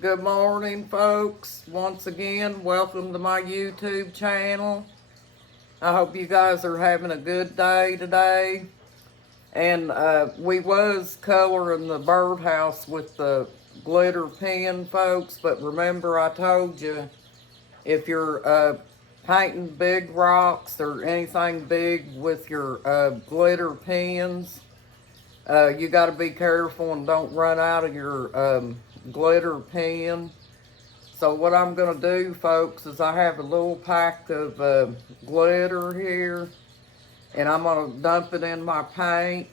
Good morning, folks. Once again, welcome to my YouTube channel. I hope you guys are having a good day today. And we was coloring the birdhouse with the glitter pen, folks. But remember, I told you, if you're painting big rocks or anything big with your glitter pens, you got to be careful and don't run out of your glitter pen. So what I'm going to do, folks, is I have a little pack of glitter here, and I'm going to dump it in my paint,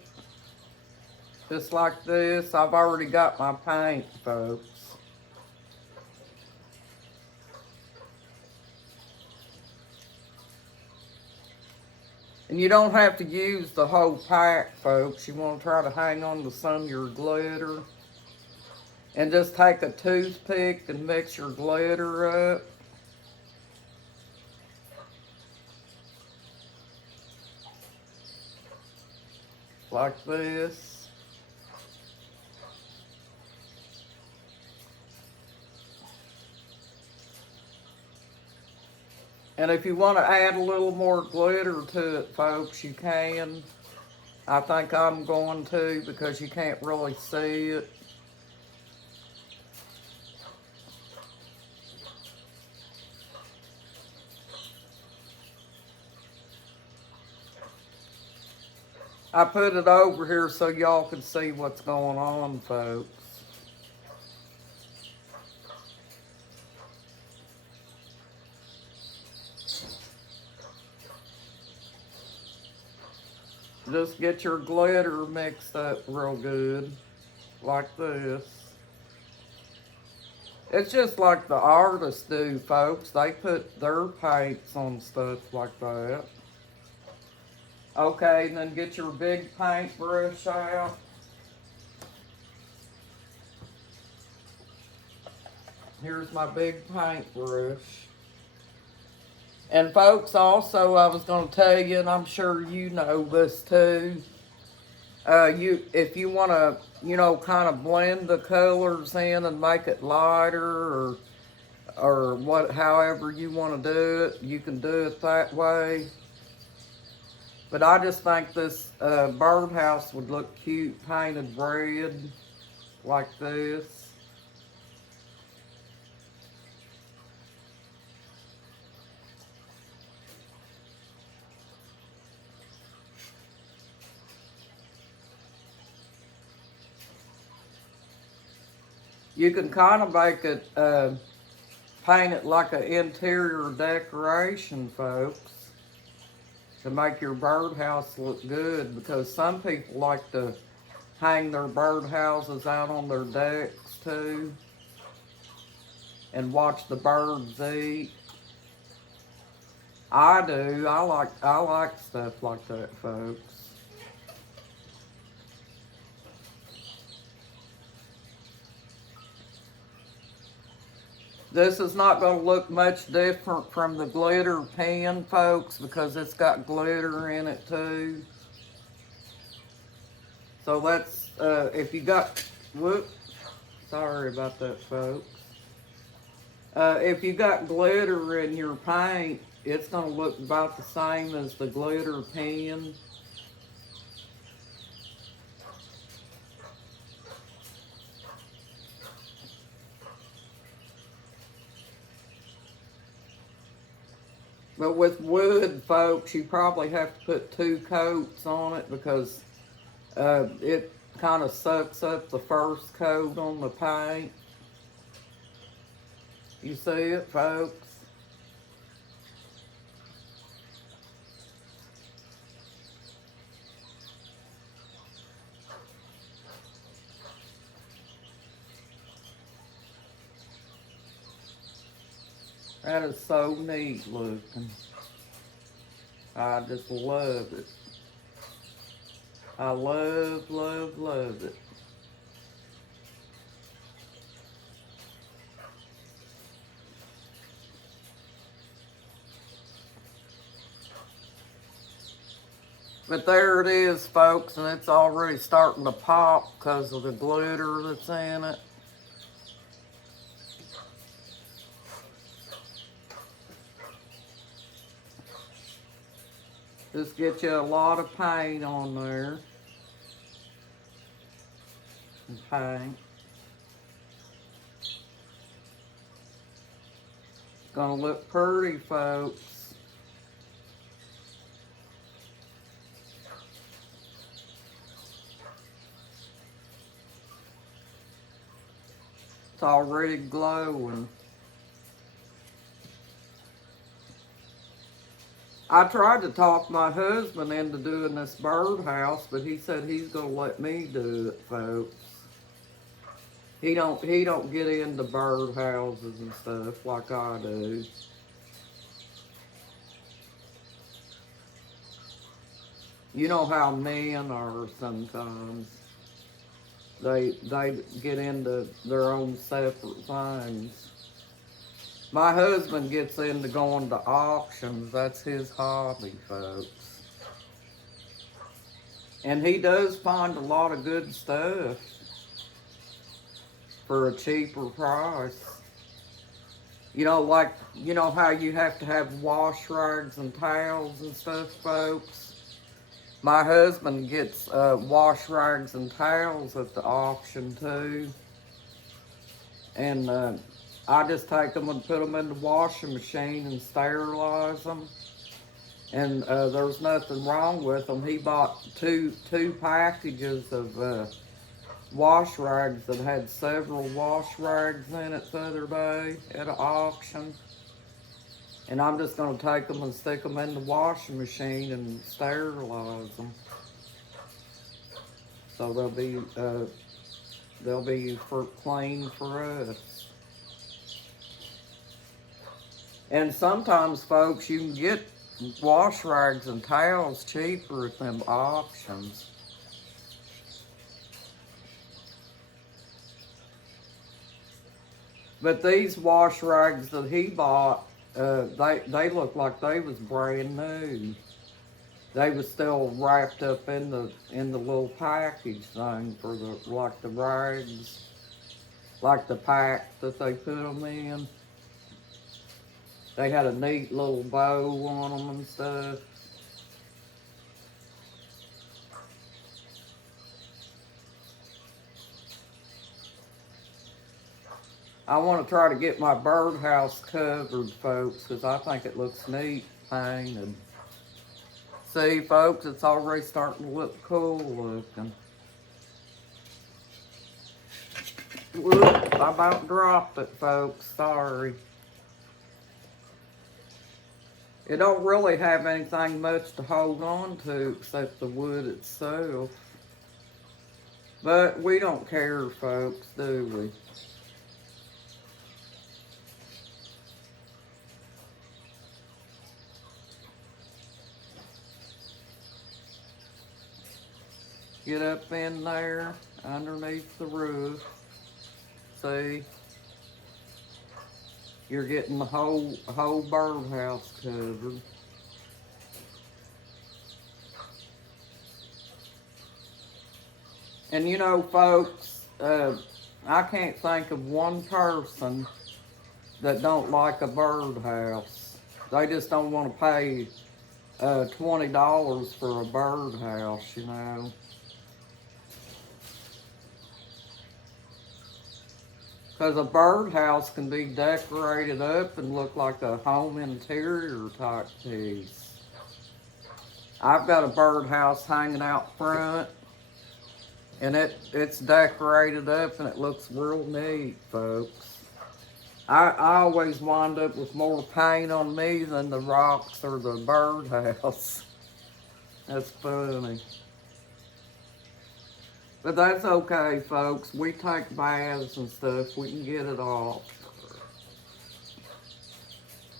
just like this. I've already got my paint, folks. And you don't have to use the whole pack, folks. You want to try to hang on to some of your glitter. And just take a toothpick and mix your glitter up. Like this. And if you want to add a little more glitter to it, folks, you can. I think I'm going to because you can't really see it. I put it over here so y'all can see what's going on, folks. Just get your glitter mixed up real good, like this. It's just like the artists do, folks. They put their paints on stuff like that. Okay, then get your big paintbrush out. Here's my big paintbrush. And folks, also, I was going to tell you, and I'm sure you know this too, if you want to, kind of blend the colors in and make it lighter, or however you want to do it, you can do it that way. But I just think this birdhouse would look cute painted red like this. You can kind of make it, paint it like an interior decoration, folks, to make your birdhouse look good, because some people like to hang their birdhouses out on their decks too and watch the birds eat. I do. I like stuff like that, folks. This is not going to look much different from the glitter pen, folks, because it's got glitter in it too. So let's, if you got, whoop, sorry about that, folks. If you got glitter in your paint, it's going to look about the same as the glitter pen. But with wood, folks, you probably have to put 2 coats on it because it kind of sucks up the first coat on the paint. You see it, folks? That is so neat looking. I just love it. I love, love, love it. But there it is, folks, and it's already starting to pop because of the glitter that's in it. Just get you a lot of paint on there. And paint. It's gonna look pretty, folks. It's already glowing. I tried to talk my husband into doing this birdhouse, but he said he's gonna let me do it, folks. He don't get into birdhouses and stuff like I do. You know how men are sometimes. They get into their own separate things. My husband gets into going to auctions. That's his hobby, folks. And he does find a lot of good stuff for a cheaper price. You know, like, you know how you have to have wash rags and towels and stuff, folks? My husband gets wash rags and towels at the auction too. And I just take them and put them in the washing machine and sterilize them. And there's nothing wrong with them. He bought two packages of wash rags that had several wash rags in it the other day at an auction. And I'm just going to take them and stick them in the washing machine and sterilize them. So they'll be clean for us. And sometimes, folks, you can get wash rags and towels cheaper at them auctions. But these wash rags that he bought, they look like they was brand new. They was still wrapped up in the little package thing for the rags, like the pack that they put them in. They had a neat little bow on them and stuff. I want to try to get my birdhouse covered, folks, because I think it looks neat painted. See, folks, it's already starting to look cool looking. Whoop, I about dropped it, folks. Sorry. It don't really have anything much to hold on to except the wood itself. But we don't care, folks, do we? Get up in there underneath the roof. See? You're getting the whole birdhouse covered. And you know, folks, I can't think of one person that don't like a birdhouse. They just don't want to pay $20 for a birdhouse, you know. Because a birdhouse can be decorated up and look like a home interior type piece. I've got a birdhouse hanging out front, and it's decorated up and it looks real neat, folks. I always wind up with more paint on me than the rocks or the birdhouse. That's funny. But that's okay, folks. We take baths and stuff. We can get it off.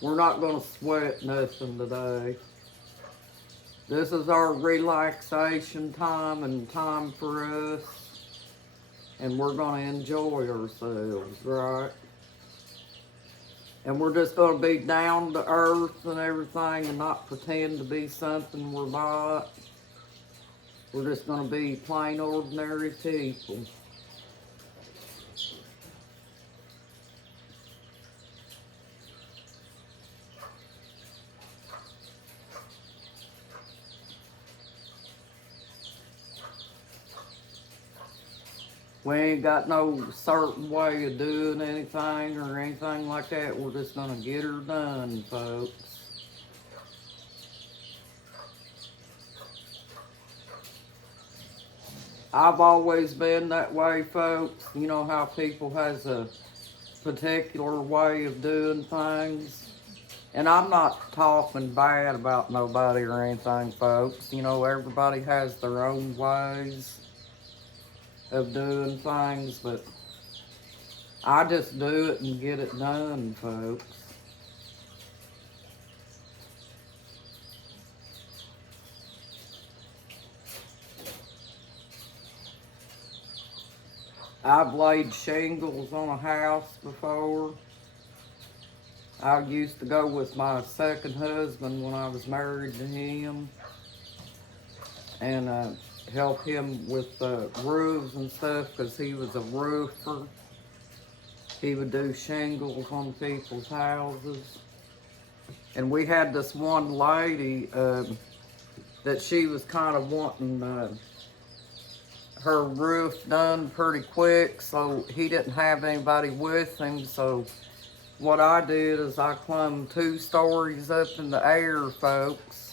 We're not going to sweat nothing today. This is our relaxation time and time for us. And we're going to enjoy ourselves, right? And we're just going to be down to earth and everything and not pretend to be something we're not. We're just going to be plain ordinary people. We ain't got no certain way of doing anything or anything like that. We're just gonna get her done, folks. I've always been that way, folks. You know how people has a particular way of doing things. And I'm not talking bad about nobody or anything, folks. You know, everybody has their own ways of doing things, but I just do it and get it done, folks. I've laid shingles on a house before. I used to go with my second husband when I was married to him and help him with roofs and stuff because he was a roofer. He would do shingles on people's houses. And we had this one lady that she was kind of wanting her roof done pretty quick, so he didn't have anybody with him. So what I did is I climbed 2 stories up in the air, folks,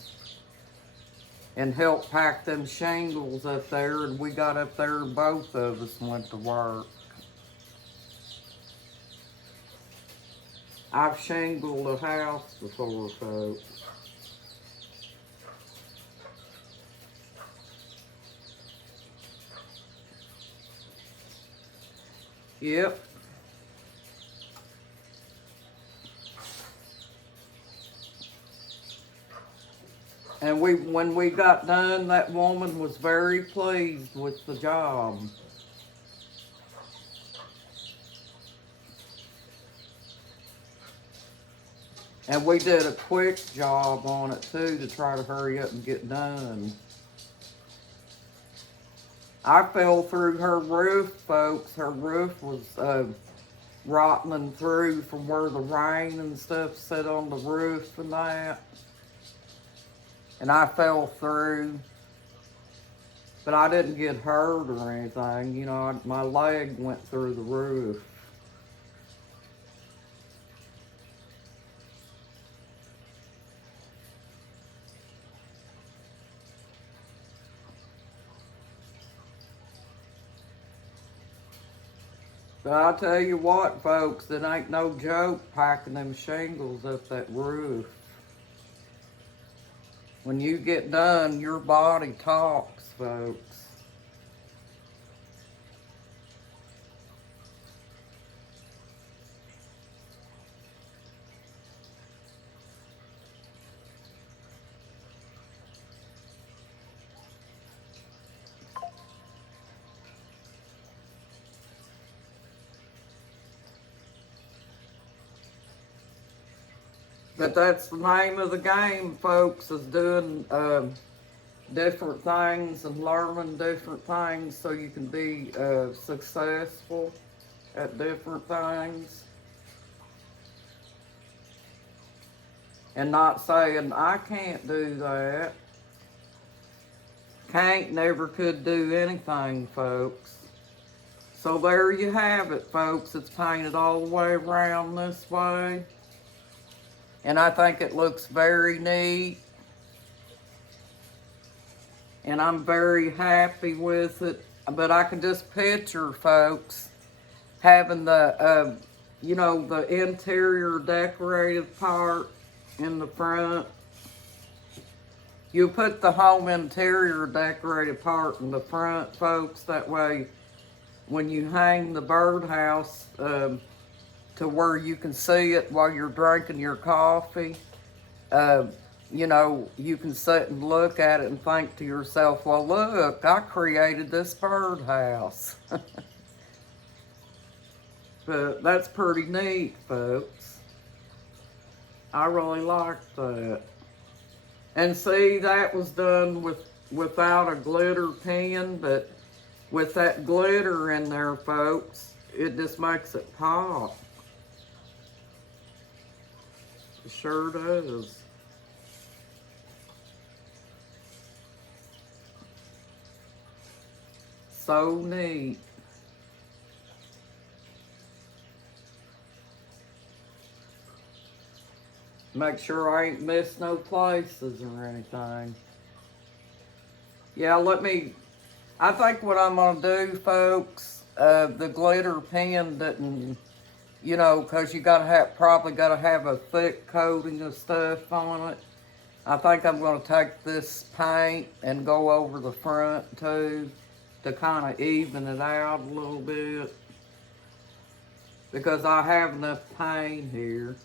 and helped pack them shingles up there, and we got up there and both of us went to work. I've shingled a house before, folks. Yep. And when we got done, that woman was very pleased with the job. And we did a quick job on it too to try to hurry up and get done. I fell through her roof, folks. Her roof was rotting through from where the rain and stuff set on the roof and that. And I fell through, but I didn't get hurt or anything. You know, my leg went through the roof. But I'll tell you what, folks, it ain't no joke packing them shingles up that roof. When you get done, your body talks, folks. But that's the name of the game, folks, is doing different things and learning different things so you can be successful at different things. And not saying, I can't do that. Can't never could do anything, folks. So there you have it, folks. It's painted all the way around this way. And I think it looks very neat. And I'm very happy with it. But I can just picture, folks, having the, you know, the interior decorative part in the front. You put the home interior decorative part in the front, folks. That way, when you hang the birdhouse to where you can see it while you're drinking your coffee, you know, you can sit and look at it and think to yourself, well, look, I created this birdhouse. But that's pretty neat, folks. I really like that. And see, that was done without a glitter pen, but with that glitter in there, folks, it just makes it pop. It sure does. So neat. Make sure I ain't missed no places or anything. Yeah, I think what I'm gonna do, folks, the glitter pen didn't, cause you probably gotta have a thick coating of stuff on it. I think I'm gonna take this paint and go over the front too, to kind of even it out a little bit. Because I have enough paint here.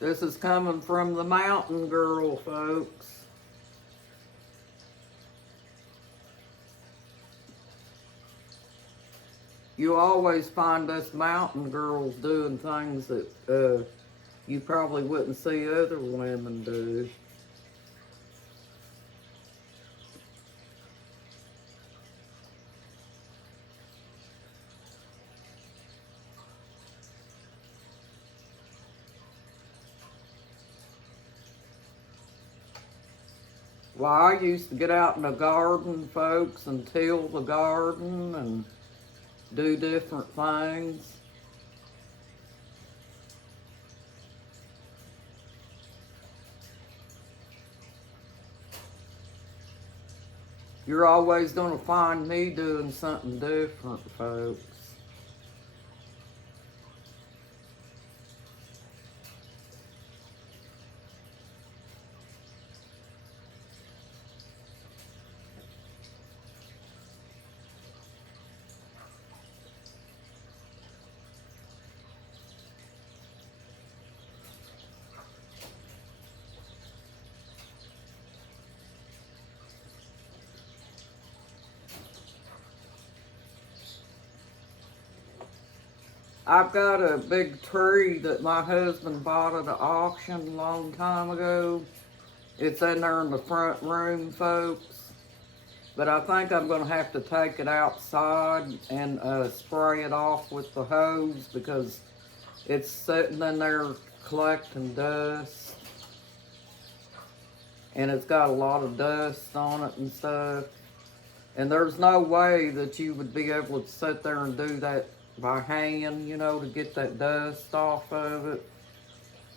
This is coming from the Mountain Girl, folks. You always find us mountain girls doing things that you probably wouldn't see other women do. Well, I used to get out in the garden, folks, and till the garden and do different things. You're always going to find me doing something different, folks. I've got a big tree that my husband bought at an auction a long time ago. It's in there in the front room, folks. But I think I'm going to have to take it outside and spray it off with the hose because it's sitting in there collecting dust. And it's got a lot of dust on it and stuff. And there's no way that you would be able to sit there and do that by hand, to get that dust off of it.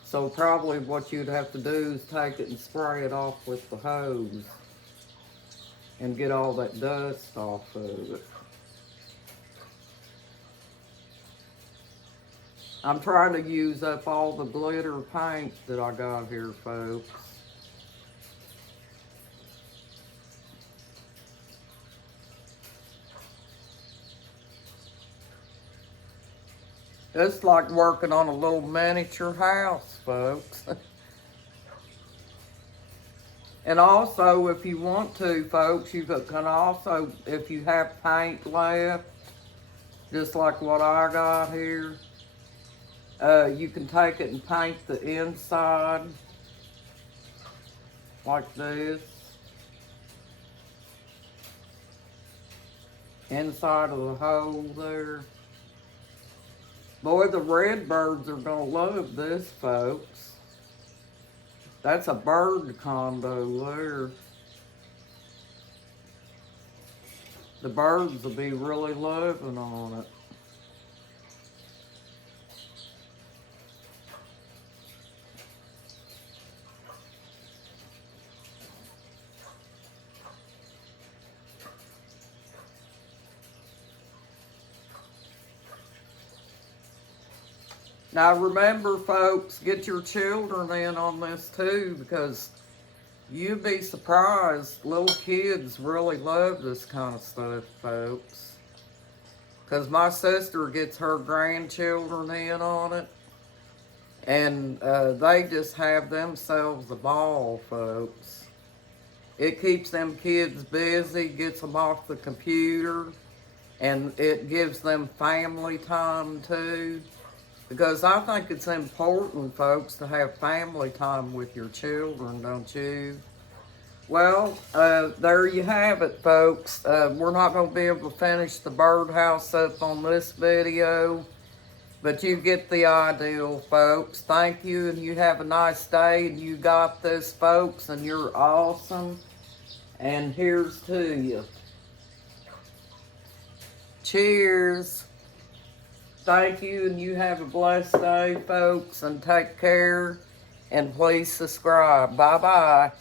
So probably what you'd have to do is take it and spray it off with the hose and get all that dust off of it. I'm trying to use up all the glitter paint that I got here, folks. It's like working on a little miniature house, folks. And also, if you want to, folks, you can also, if you have paint left, just like what I got here, you can take it and paint the inside like this. Inside of the hole there. Boy, the redbirds are gonna love this, folks. That's a bird condo there. The birds will be really loving on it. Now remember, folks, get your children in on this too, because you'd be surprised, little kids really love this kind of stuff, folks. Because my sister gets her grandchildren in on it, and they just have themselves a ball, folks. It keeps them kids busy, gets them off the computer, and it gives them family time too. Because I think it's important, folks, to have family time with your children, don't you? Well, there you have it, folks. We're not going to be able to finish the birdhouse up on this video. But you get the ideal, folks. Thank you, and you have a nice day. And you got this, folks, and you're awesome. And here's to you. Cheers. Thank you, and you have a blessed day, folks, and take care. And please subscribe. Bye-bye.